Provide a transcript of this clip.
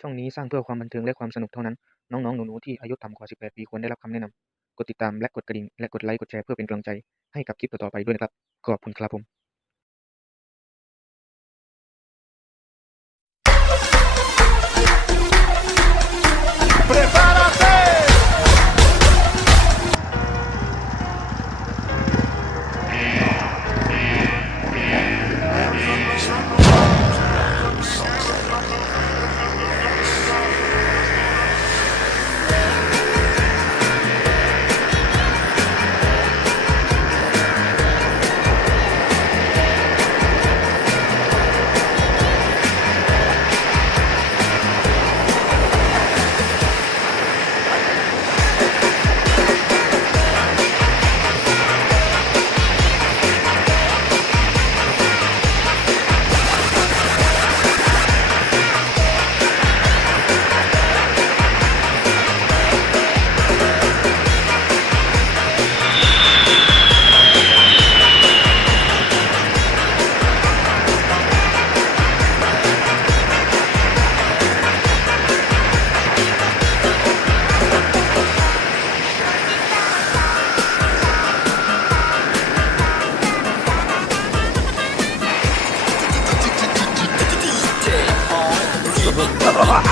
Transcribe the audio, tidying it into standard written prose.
ช่องนี้สร้างเพื่อความบันเทิงและความสนุกเท่านั้นน้องๆหนูๆที่อายุต่ำกว่า18ปีควรได้รับคำแนะนำกดติดตามและกดกระดิ่งและกดไลค์กดแชร์เพื่อเป็นกำลังใจให้กับคลิปต่อๆไปด้วยนะครับขอบคุณครับผม ¡Prepárate!